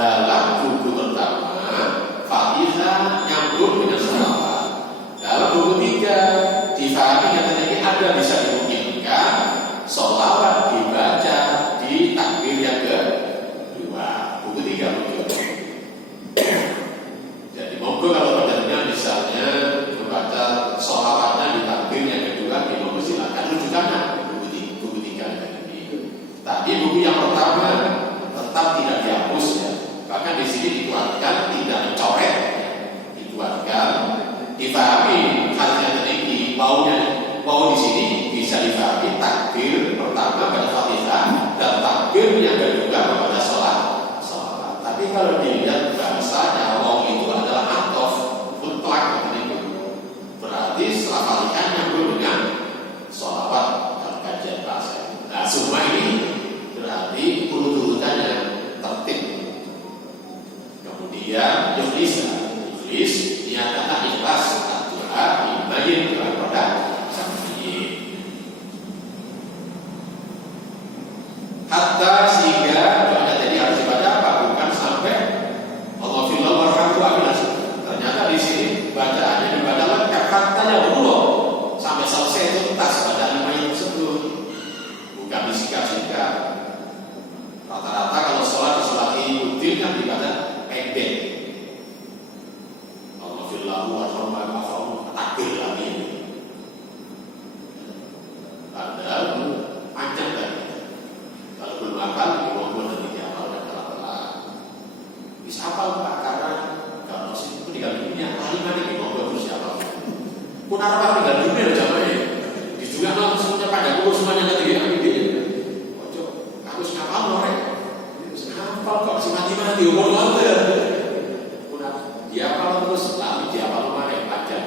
dalam buku pertama Fatihah nyambung dengan sholawat. Dalam buku 3 difahami katanya ini ada bisa dimungkinkan sholawat dibaca di takbir yang kedua. Buku 3 begitu. Jadi monggo kalau pendengar misalnya membaca sholawatnya di takbir yang kedua, monggo silakan rujukan buku 3 ini. Tapi buku yang pertama tetap tidak dihapus ya. Bahkan di sini dikuatkan tidak dicoret, dikuatkan, dipahami khasnya tinggi. Mau di sini bisa dipahami takbir pertama pada Fatihah dan takbir yang kedua pada sholat. Tapi kalau dilihat bahasanya wong itu adalah atof mutlak itu. Berarti setelah Fatihah nyambung dengan sholawat dan kajian bahasa. Nah semua ini berarti urut-urutannya tertib. Kemudian ikhlas nyatakan ikhlas doa ibadah kepada sambil hatta sehingga doanya tadi harus dibaca apa? Bukan sampai Allah fillah warhamtu abinas. Ternyata di sini bacaannya dibaca lengkap katanya berulang sampai selesai tuntas pada 5 yang tersebut. Bukan disingkat-singkat. Rata-rata kalau sholat di sholat Idul kan dibaca pendek. Allah fillah warhamtu takbir lagi. Padahal panjang tadi. Kalau belum hafal, dibawa nanti dihafal dan telah. Bisa hafal Pak, karena kalau itu tinggal dunia, kalimat ini dibawa terus hafal. Pun apa tinggal dunia zamannya. Di juga kalau semuanya pada umur semuanya nanti dia ambil dia. Ojo, harus hafal norek. Hafal kok si mati umur lalu ya. Pun dia hafal terus, lalu dia hafal mana yang panjang.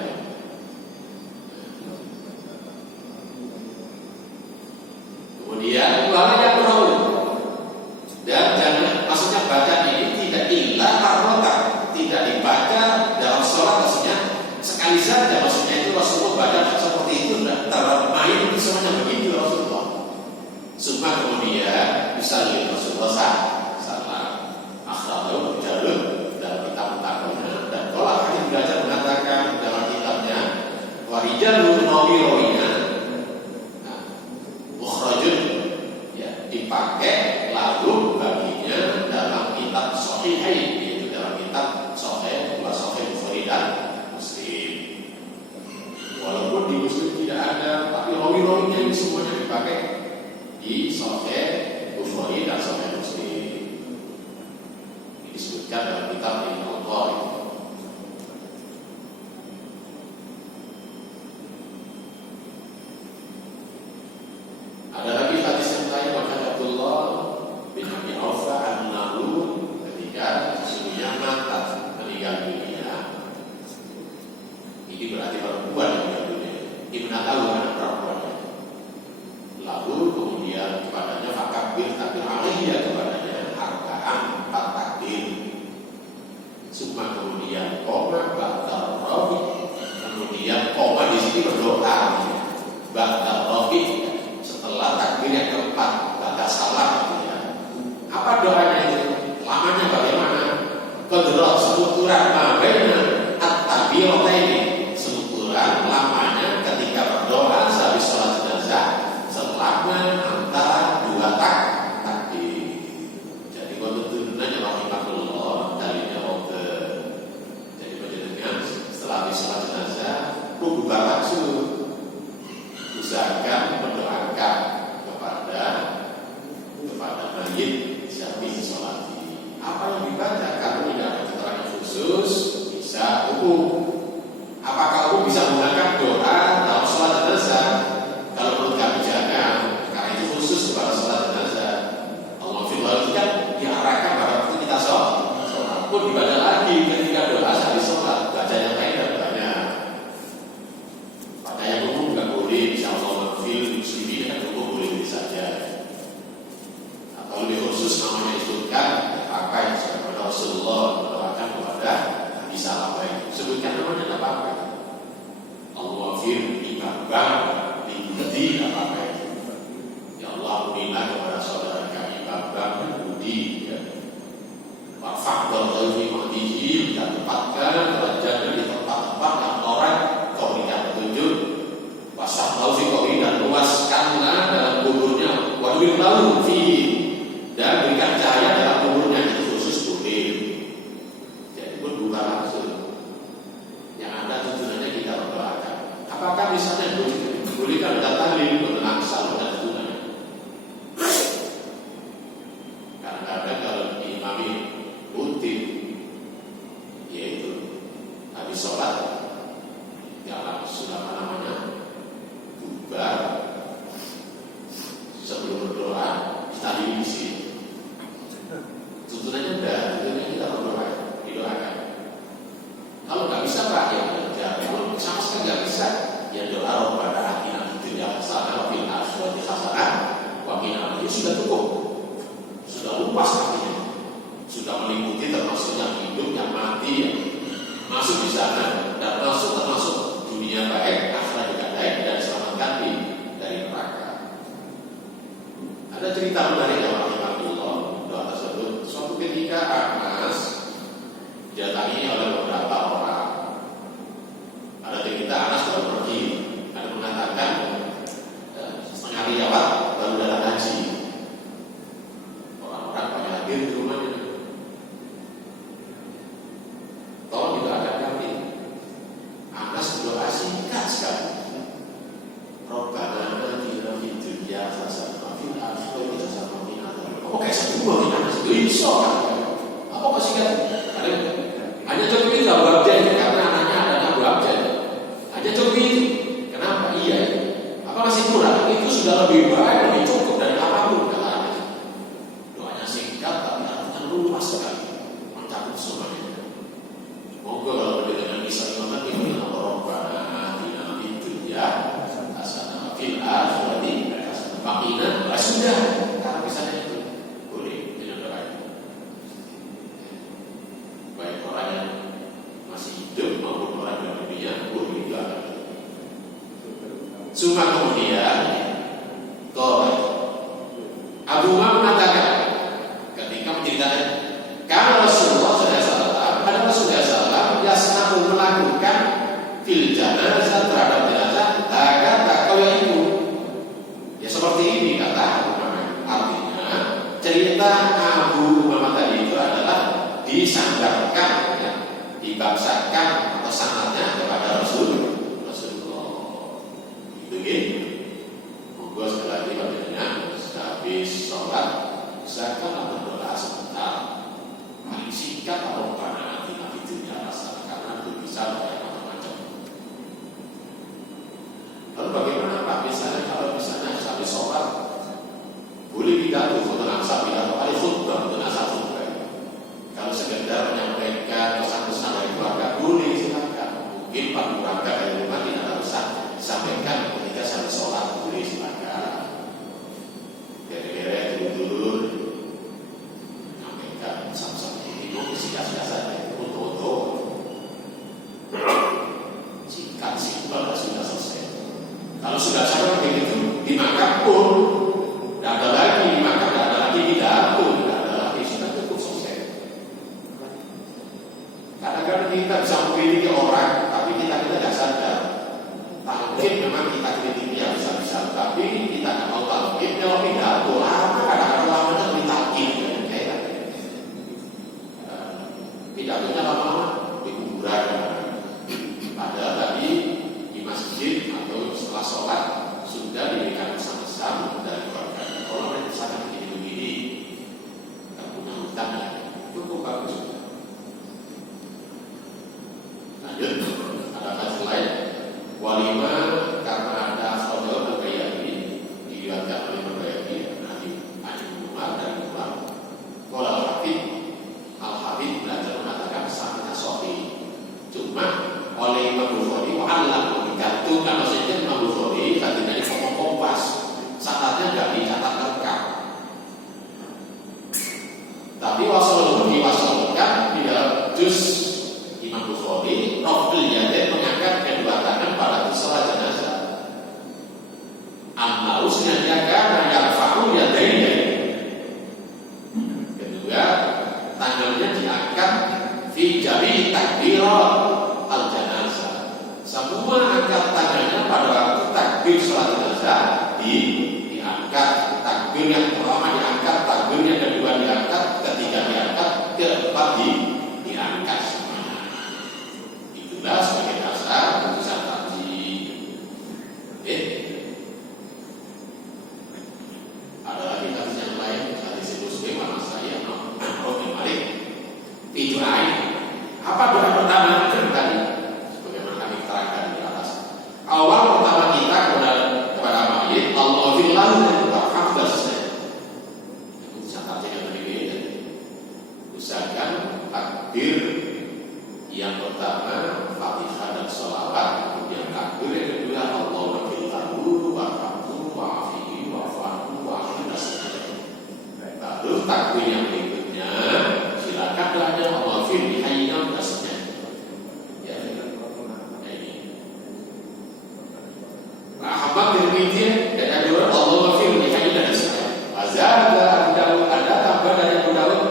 Kemudian ulama yang perahu dan jangan maksudnya bacaan ini tidak ilah harrotan, tidak dibaca dalam sholat maksudnya sekali saja, maksudnya itu Rasulullah baca seperti itu dan termain itu semuanya begitu Rasulullah. Semua kemudian bisa lihat Rasulullah salah akhrajahu jalur dalam kitab utamanya dan kalau hadis belajar mengatakan dalam kitabnya warijalul nawirina mukhrajun ya dipakai lalu baginya dalam kitab Sahihain yaitu dalam kitab Sahih Bukhari dan Muslim. Walaupun di Muslim tidak ada, tapi rawi-rawinya ini semuanya dipakai di Sahih Bukhari dan Sahih Muslim. Ini disebutkan dalam kitab Ibnu Al-Qari. Ada lagi hadis yang lain maka Abdullah bin Abi Aufa an-Nahu ketika sesungguhnya mata meninggal dunia. Ini berarti perempuan yang meninggal dunia. Ibnu tahu anak perempuannya. Lalu kemudian kepadanya fakabir takbir alaiya kepadanya arba'an 4 takbir. Summa kemudian koma ba'da rafi. Kemudian koma di sini berdoa ba'da rafi. Setelah takbir yang keempat, baca salam ya. Apa doanya itu? Lamanya bagaimana? Qadra seluturan mabaina at-takbirataini. Seluturan lamanya ketika berdoa habis sholat jenazah selama antara 2 takbir. Jadi kalau tuntunannya rahimahullah dalilnya waktu. Jadi dengan setelah habis sholat jenazah kudu langsung usahakan mendoakan kepada mayit siapa sholat. Apa yang dibaca kalau tidak ada keterangan khusus bisa hukum. Apakah hukum bisa menggunakan doa dalam sholat jenazah? Kalau menurut kami jangan, karena itu khusus kepada sholat jenazah. Allah firman kan diarahkan pada waktu kita sholat pun dibaca lagi ketika doa saat sholat baca yang lain dan banyak. Pada yang umum nggak boleh, insya Allah muslimin kan hukum boleh saja. Atau lebih khusus namanya disebutkan apa yang disebutkan Rasulullah mendoakan kepada Nabi Sallallahu Alaihi Wasallam. Sebutkan namanya tidak apa-apa. Allah imam di apa-apa itu. Ya Allah berilah kepada saudara kami Bambang dan Budi ya. Wafat afdal fi ma'dihi, dan tempatkan derajatnya di tempat-tempat yang orang kau berikan petunjuk. Wasah fi qabri, dan luaskanlah dalam kuburnya. Wadwil lahu fi, dan berikan cahaya dalam kuburnya. Itu khusus boleh. Jadi pun bukan langsung. Yang ada tujuannya kita berdoakan. Apakah misalnya bolehkan ada tahlil, berlangsung dan tunai? Kadang-kadang kalau imami rutin, yaitu habis sholat, ya langsung bubar, sebelum berdoa kita di sini. Tuntunannya udah, tuntunannya kita berdoa, didoakan. Kalau nggak bisa Pak, ya kalau sama sekali nggak bisa, ya doa Rabbana atina fid dunya hasanah wa fil akhirati hasanah wa qina adzabannar. Sudah cukup, sudah luas artinya, sudah meliputi termasuk yang hidup, yang mati, yang masuk di sana, dan termasuk dunia baik, akhirat juga baik, dan selamatkan dari neraka. Ada cerita menarik yang rahimahullah doa tersebut. Suatu ketika Anas didatangi oleh beberapa orang. Ada cerita Anas baru pergi, ada mengatakan setengah hari lewat baru datang haji. Orang-orang banyak hadir di rumahnya. Tolong didoakan kami. Anas berdoa singkat sekali. Rabbana atina fid dunya hasanah wa fil akhirati hasanah wa qina adzabannar. Oh, kayak satu buah Anas itu iso kan? Apa kok singkat? Hanya cukup itu Abu Abjad, karena anaknya adalah Abu Abjad. Hanya cukup itu. Kenapa? Iya. Apa masih kurang? Itu sudah lebih baik, lebih cukup dari apapun katanya. Doanya singkat tapi artinya luas sekali, mencakup semuanya. Moga kalau dengan bisa mengerti ini Rabbana atina fid dunya hasanah wa fil akhirati hasanah wa qina adzabannar. Sudah, karena misalnya itu boleh dengan doa. Baik orang yang masih hidup maupun orang yang dunia boleh juga. Cuma kemudian Abu Umar mengatakan ketika menceritakan karena Rasulullah SAW, pada Rasulullah SAW yasna'u melakukan fil janazah terhadap jenazah kata kau yang itu. Ya seperti ini kata Abu Umar. Artinya cerita Abu Umar tadi itu adalah disandarkan, ya, dibangsakan atau sanadnya kepada Rasulullah. Itu gitu. Monggo sekali lagi padanya habis sholat zakat atau berdoa sebentar, paling singkat atau karena tidak tidurnya rasa karena itu bisa banyak macam-macam. Lalu bagaimana Pak? Misalnya kalau misalnya habis sholat boleh pidato, khutbah pidato, ada khutbah, betul asal khutbah. Kalau sekedar menyampaikan pesan-pesan dari keluarga boleh, silakan. Mungkin Pak keluarga dari rumah tidak harus sampaikan ketika sampai sholat boleh, silakan. Kira-kira dulu menyampaikan pesan-pesan ini mungkin singkat-singkat saja, untuk singkat simpel sudah selesai. Kalau sudah sampai begitu dimakan pun tidak ada lagi dimakan, tidak ada lagi pidato, tidak ada lagi, sudah cukup selesai. Kadang-kadang kita bisa mengkritiki orang, tapi kita tidak sadar. Talqin memang kita kritiki yang bisa-bisa, tapi kita tidak mau talqin. Kalau pidato lama, kadang-kadang lamanya lebih talqin. Pidatonya lama-lama di kuburan. Padahal tadi di masjid atau setelah sholat sudah diberikan pesan-pesan dari keluarga. Kalau ada pesan begini-begini, tak punya hutang, cukup bagus. Lanjut, ada kasus lain. Walimah karena ada saudara berbayari diriwayatkan oleh berbayari Nabi Umar dan Umar. Kalau Al-Habib belajar mengatakan sangat sahih. Cuma oleh Imam Bukhari wa'allam digantung maksudnya Imam Bukhari tadinya di kompas sanadnya tidak dicatat lengkap. Tapi wasalun diwasalkan di dalam juz Imam Bukhari Rafil Yadin mengangkat kedua tangan pada sholat jenazah. Amlausnya jaga yang fa'ul yadaini. Kedua tangannya diangkat fi jami' takbirat al-janazah. Semua angkat tangannya pada waktu takbir salat jenazah diangkat. Takbir yang pertama diangkat, takbir yang kedua diangkat, ketiga diangkat, keempat diangkat semuanya. Itulah sebagai dasar putusan tarjih. Ada lagi hadis yang lain, hadis Muslim mana saya Ibnu Malik. Itu apa doa pertama tadi? Sebagaimana kami terangkan di atas. Awal pertama kita kepada mayit, Allahumma warhamhu selesai. Putusan tarjih yang berbeda. Usahakan takbir yang pertama Fatihah dan sholawat, kemudian takbir yang kedua Allahumma warhamhu wa'afihi wa'afu wa'afu dan selesai. Lalu takbir yang berikutnya silakan doanya Allah firli hayyina dan selesai. Ya, ini. Rahmat Tirmidzi dan kedua Allahumma firli hayyina dan selesai. Azada Daud ada tambah dari Abu Daud.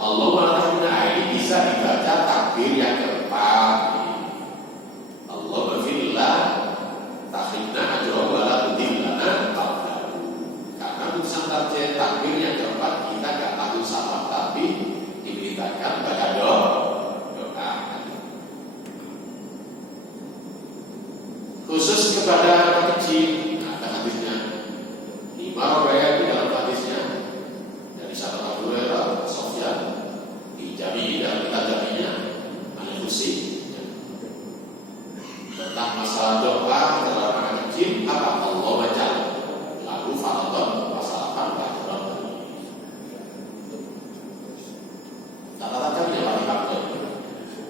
Allahumma rahmna ini bisa dibaca takbir yang keempat. Allahumma firla takhidna ajra wa la tudillana ta'ala. Karena putusan tarjih takbir yang keempat kita enggak tahu sama, tapi diberitakan baca doa. Khusus kepada anak kecil, ada hadisnya. Imam Rawi dalam hadisnya dari sahabat Abu Hurairah, Sofyan dijami dalam kitab jaminya Al-Fusi tentang masalah doa terhadap anak kecil. Apa Allah baca lalu faradon masalah baca catatan kami yang paling penting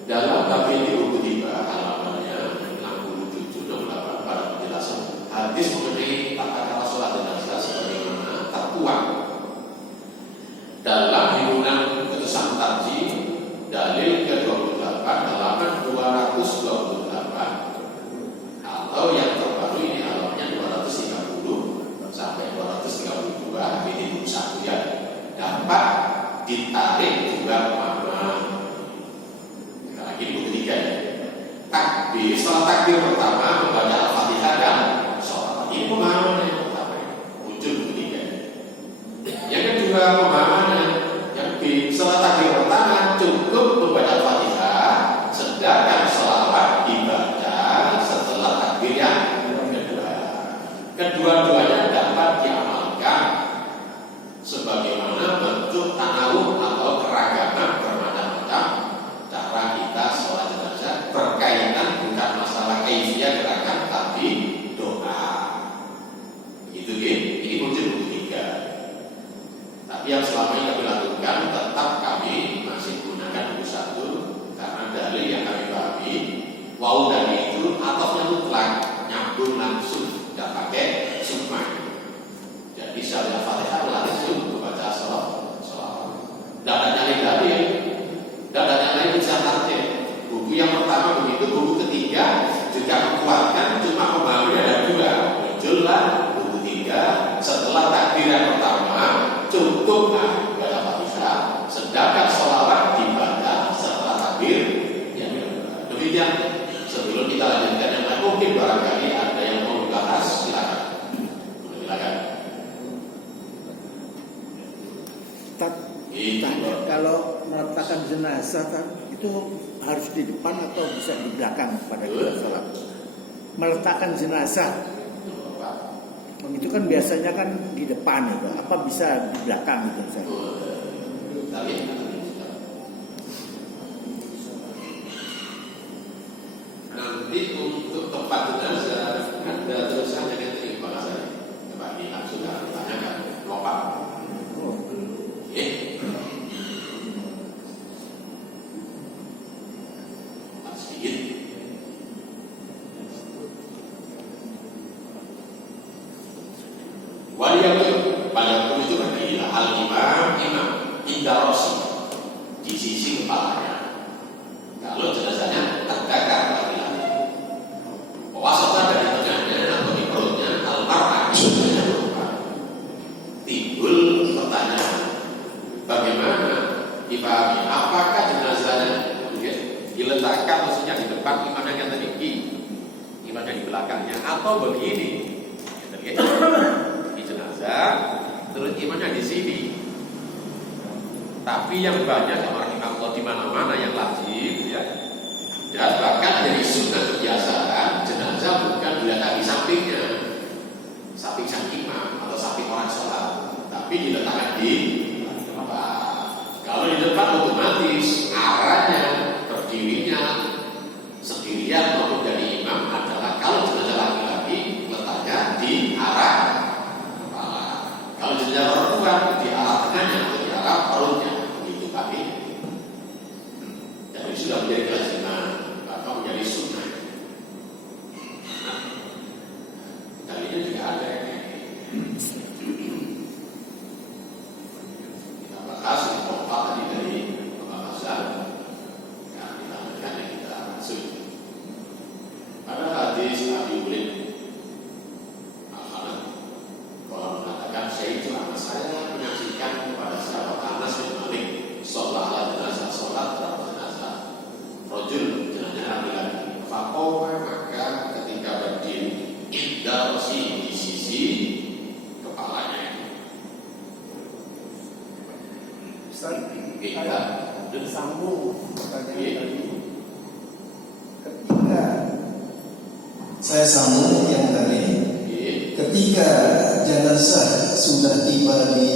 dalam bab ini buku tiba halamannya 67 68 pada penjelasan hadis mengenai tata cara sholat jenazah sebagaimana tertuang dalam himpunan putusan tarjih dalil ke-28 halaman 228 atau yang terbaru ini halamannya 230 sampai 232 ini buku satu ya, dapat ditarik juga pemahaman. Kita lagi di buku 3 ya. Takbir, setelah takbir pertama membaca Al-Fatihah dan sholat. Ini pemahaman yang pertama muncul buku 3. Yang kedua pemahaman yang B, setelah takbir pertama cukup membaca Al-Fatihah, sedangkan sholawat dibaca setelah takbir yang kedua. Kedua-duanya dapat diamalkan sebagaimana bentuk tanawuh atau keragaman bermacam-macam cara kita sholat jenazah berkaitan bukan masalah kaifiyah gerakan tapi doa. Begitu ya? Ini muncul buku 3. Tapi yang selama ini kami lakukan tetap kami masih gunakan buku 1 karena dalil yang kami pahami wau dari itu atofnya mutlak nyambung langsung tidak pakai summa. Jadi syariat Fatihah langsung membaca sholawat. Tidak ada nyalin dalil, tidak ada nyalin putusan tarjih. Buku yang pertama begitu, buku ketiga juga menguatkan, cuma pembahasannya ada 2. Muncullah buku 3 setelah takbir yang pertama cukup baca Fatihah, sedangkan sholawat dibaca setelah takbir yang kedua. Demikian. Sebelum kita lanjutkan yang lain, mungkin barangkali ada yang mau dibahas, silakan. Kalau meletakkan jenazah itu harus di depan atau bisa di belakang pada kita sholat? Meletakkan jenazah itu kan biasanya kan di depan itu, apa bisa di belakang itu? Nanti untuk tempat jenazah ada tulisannya yang terima saya. Coba langsung ditanyakan, lompat. Sedikit. Waliyah pada waktu itu berdiri al-imam indarosi di sisi kepalanya. Kalau jenazahnya tergagak lagi-lagi. Wasatnya diletakkan maksudnya di depan imam yang tertinggi, imam yang di belakangnya, atau begini, di jenazah, terus imamnya di sini. Tapi yang banyak Allah di mana-mana yang wajib, ya. Dan bahkan dari sunnah kebiasaan jenazah bukan diletakkan di sampingnya, samping sang imam atau samping orang sholat, tapi diletakkan di depan. Kalau di depan otomatis arahnya berdirinya sendirian maupun dari imam adalah kalau jenazah laki-laki letaknya di arah kepala, kalau jenazah perempuan di arah tengahnya atau di arah perutnya, begitu kami. Dan itu sudah menjadi kewajiban atau menjadi sunnah. Nah, dalilnya juga ada. Kita bahas di tempat tadi dari pembahasan. Pada hadis Abi Ulin Al-Hanan kalau mengatakan Syaitu anak saya menyaksikan kepada sahabat Anas bin Malik sholat ala jenazah, sholat terhadap jenazah rojul, jenazah laki-laki. Fakoma, maka ketika berdiri indah di sisi kepalanya. Ustaz, Kita sambung pertanyaan tadi. Saya sambung yang tadi. Ketika jenazah sudah tiba di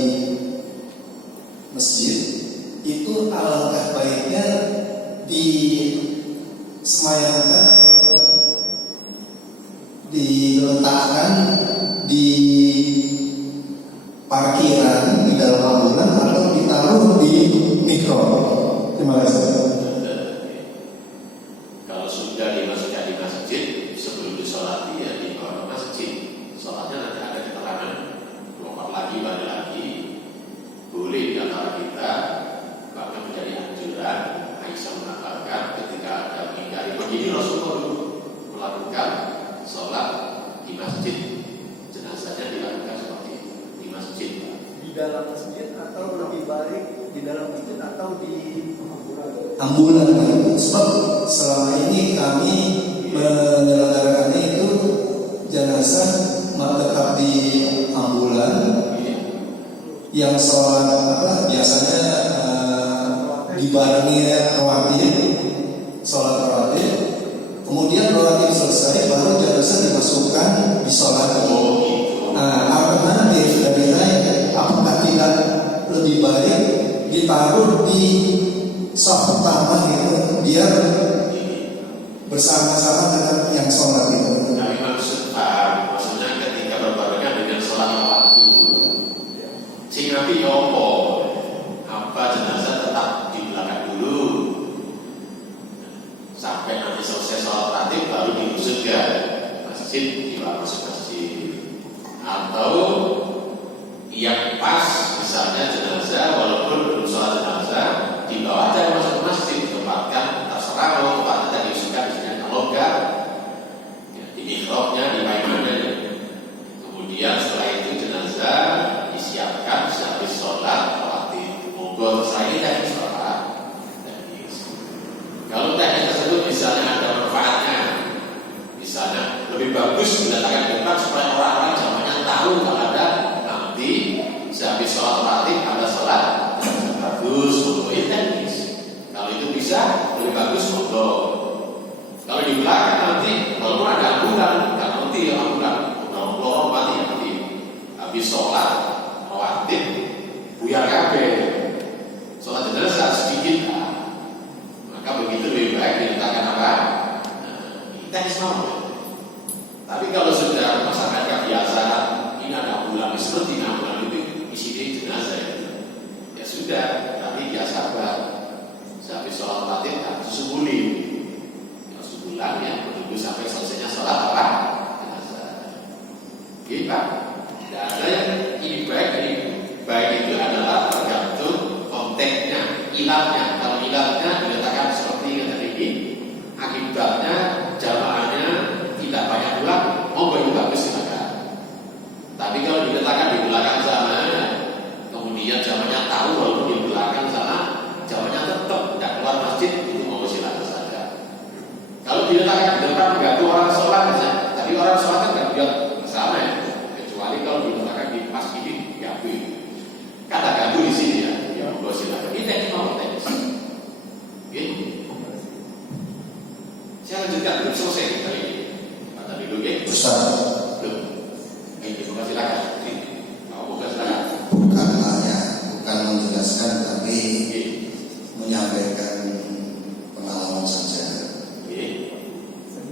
masjid, itu alangkah baiknya disemayamkan atau diletakkan di parkiran di dalam ambulan atau ditaruh di mikro. Terima kasih. Kalau sudah dimasukkan di masjid, sebelum disolati ya di bawah masjid. Sholatnya nanti ada keterangan 2 lagi, balik lagi. Boleh di antara kita, bahkan menjadi anjuran. Aisyah mengatakan ketika ada menghindari begini Rasulullah dulu melakukan sholat di masjid. Jenazahnya dilakukan seperti itu di masjid. Di dalam masjid atau lebih baik di dalam masjid atau di ambulan. Sebab selama ini kami menyelenggarakannya itu jenazah tetap di ambulan yang sholat biasanya dibarengi rawatib, sholat rawatib, kemudian rawatib selesai baru jenazah dimasukkan di sholat. Alternatif dari saya, apakah tidak lebih baik ditaruh di saf pertama itu biar bersama-sama dengan yang sholat itu. Kami maksudnya ketika berbarengan dengan sholat waktu. Sehingga yopo apa jenazah tetap di belakang dulu sampai nanti selesai sholat rawatib baru diusut ke masjid, dibawa masuk masjid. Atau yang pas misalnya jenazah walaupun belum sholat jenazah dibawa aja masuk masjid, ditempatkan terserah mau tempatnya tadi diusulkan misalnya kalau enggak ya, di mihrabnya di mana. Kemudian setelah itu jenazah disiapkan sehabis sholat rawatib. Monggo setelah ini teknis sholat teknis. Kalau teknis tersebut misalnya ada manfaatnya, misalnya lebih bagus mendatangkan depan supaya orang-orang zamannya tahu kalau ada nanti sehabis sholat rawatib ada sholat bagus, monggo teknis. Kalau itu bisa lebih bagus monggo. Kalau di belakang nanti walaupun ada ambulan, nggak ngerti ya ambulan, lorong mati nanti habis sholat rawatib buyar kabeh, sholat jenazah sedikit, maka begitu lebih baik diletakkan apa? Teknis mau. Tapi kalau sudah masyarakat kebiasaan ini ada ambulan seperti ambulan itu isinya jenazah ya sudah, tapi dia sabar. Sehabis sholat rawatib harus sebulan ya menunggu sampai selesainya sholat apa? Jenazah. Gitu Pak. Dan ada yang ini baik itu adalah tergantung konteksnya, ilatnya. Kalau ilatnya diletakkan seperti yang tadi ini, akibatnya jamaahnya tidak banyak pulang, monggo bagus silakan. Tapi kalau diletakkan di belakang sana, kemudian jamaahnya tahu walaupun di belakang sana, jamaahnya tetap tidak keluar masjid, itu monggo silakan saja. diletakkan di depan mengganggu orang sholat misalnya. Tapi orang sholat kan nggak bilang masalah ya, kecuali kalau diletakkan di pas ini ganggu. Kata ganggu di sini ya, ya monggo silakan. Ini teknis. Oke. Saya lanjutkan belum selesai kali ini. Kata dulu ya. Ustaz, Belum. Terima kasih silakan. Mau buka silakan. bukan hanya bukan menjelaskan tapi menyampaikan pengalaman saja.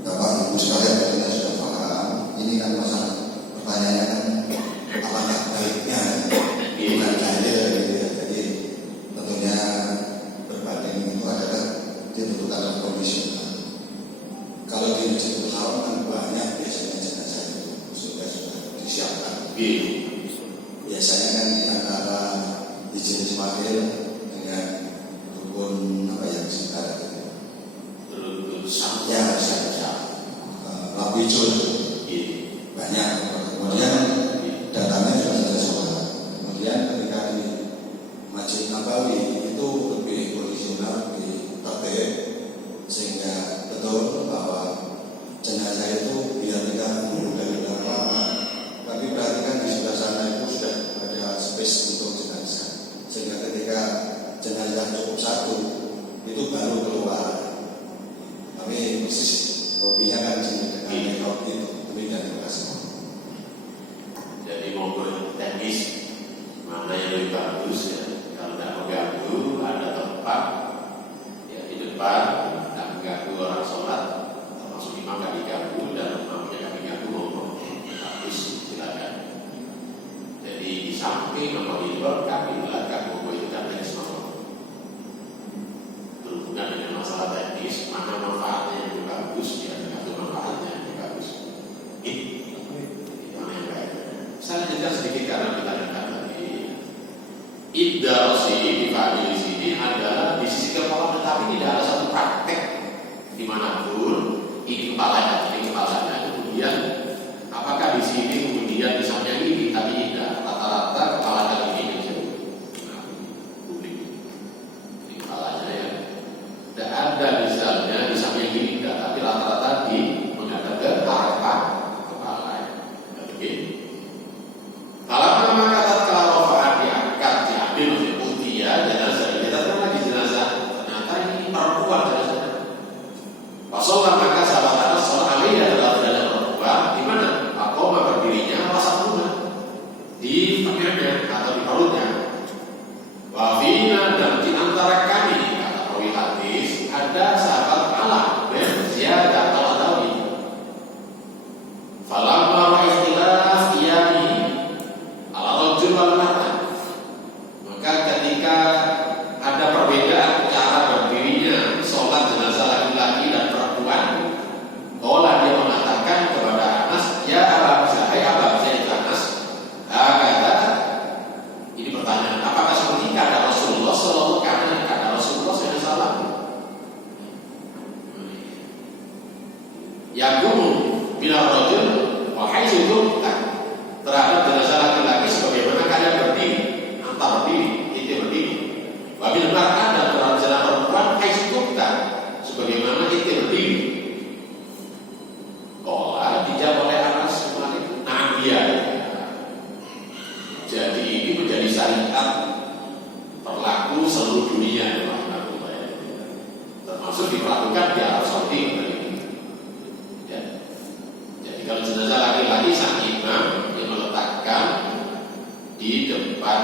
Bapak Ibu sekalian tentunya sudah paham. Ini kan masalah pertanyaannya kan apakah baiknya bukan dalil gitu ya. Jadi tentunya berbanding itu adalah ditentukan kondisional. Kalau di Masjidil Haram kan banyak biasanya jenazah itu sudah disiapkan. Biasanya kan di antara di Ismail dengan rukun apa yang sekarang itu. Ya, Rabi Jul banyak. Kemudian datangnya juga sudah sholat. Kemudian ketika di Masjid Nabawi itu lebih kondisional, lebih tertib, sehingga betul bahwa jenazah itu biar tidak menunggu dari lama, tapi perhatikan di sebelah sana itu sudah ada space untuk jenazah, sehingga ketika jenazah cukup satu itu baru keluar. Tapi persis hobinya kan dengan rock itu, demikian. Terima kasih. Jadi monggo teknis mana yang lebih bagus ya. Kalau tidak mengganggu ada tempat ya di depan, tidak mengganggu orang sholat, termasuk imam gak diganggu dan imamnya gak diganggu, monggo bagus silakan. Jadi di samping atau di luar kami belakang monggo itu kan teknis monggo. Berhubungan dengan masalah teknis, mana manfaatnya yang lebih bagus ya dengan manfaatnya yang lebih bagus. Mana yang baik? Saya lanjutkan sedikit karena ditanyakan tadi. Iddarasi dipahami di sini adalah di sisi kepala, tetapi tidak ada satu praktek dimanapun ini kepalanya, kemudian apakah di sini kemudian misalnya ini tapi tidak rata-rata kepalanya ini menjadi publik ini kepalanya ya tidak ada misalnya gini tidak, tapi rata-rata di menghadap ke arah kepala begini. Kalau nama kata kalau diangkat diambil oleh putih ya jenazah kita ternyata di jenazah ternyata ini perempuan jenazah. Rasulullah maka sahabat Anas sholat alaihi adalah jenazah perempuan di mana Akoma berdirinya rasa bunga di tengahnya atau di perutnya. Wafina dan di antara kami kata perawi hadis ada sahabat Allah dan ziyadah Allah tahu. Falamma ra'aitilaf iyami al-rajul wal mar'ah. Maka ketika ada perbedaan cara berdirinya sholat jenazah laki-laki dan perempuan, Allah dia mengatakan kepada Anas, ya Aba Hamzah, hai Aba Hamzah itu Anas, kata ini pertanyaan, apakah seperti kata Rasulullah Sallallahu Alaihi Wasallam, kata Rasulullah SAW, yakumu binar rajul wahai suku terhadap jenazah laki-laki sebagaimana kalian berdiri, antar berdiri, itu berdiri. Wabil mar'ah dan terhadap jenazah perempuan hai suku sebagaimana itu berdiri. Kola dijawab oleh Anas kemarin, Nabiya. Jadi ini menjadi syariat berlaku seluruh dunia, termasuk diperlakukan di Arab Saudi. Ya. Jadi kalau jenazah laki-laki sang imam yang meletakkan di depan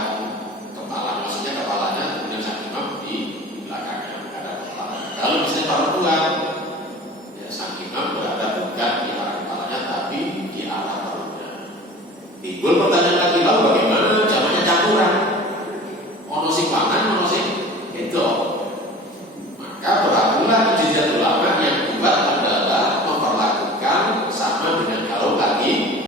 kepala, maksudnya kepalanya, kemudian sang imam di belakangnya ada kepala. Kalau misalnya perempuan, ya sang imam berada bukan di arah kepalanya tapi di arah perutnya. Timbul pertanyaan lagi, lalu bagaimana caranya campuran? Ono sing pangan, ono sing itu.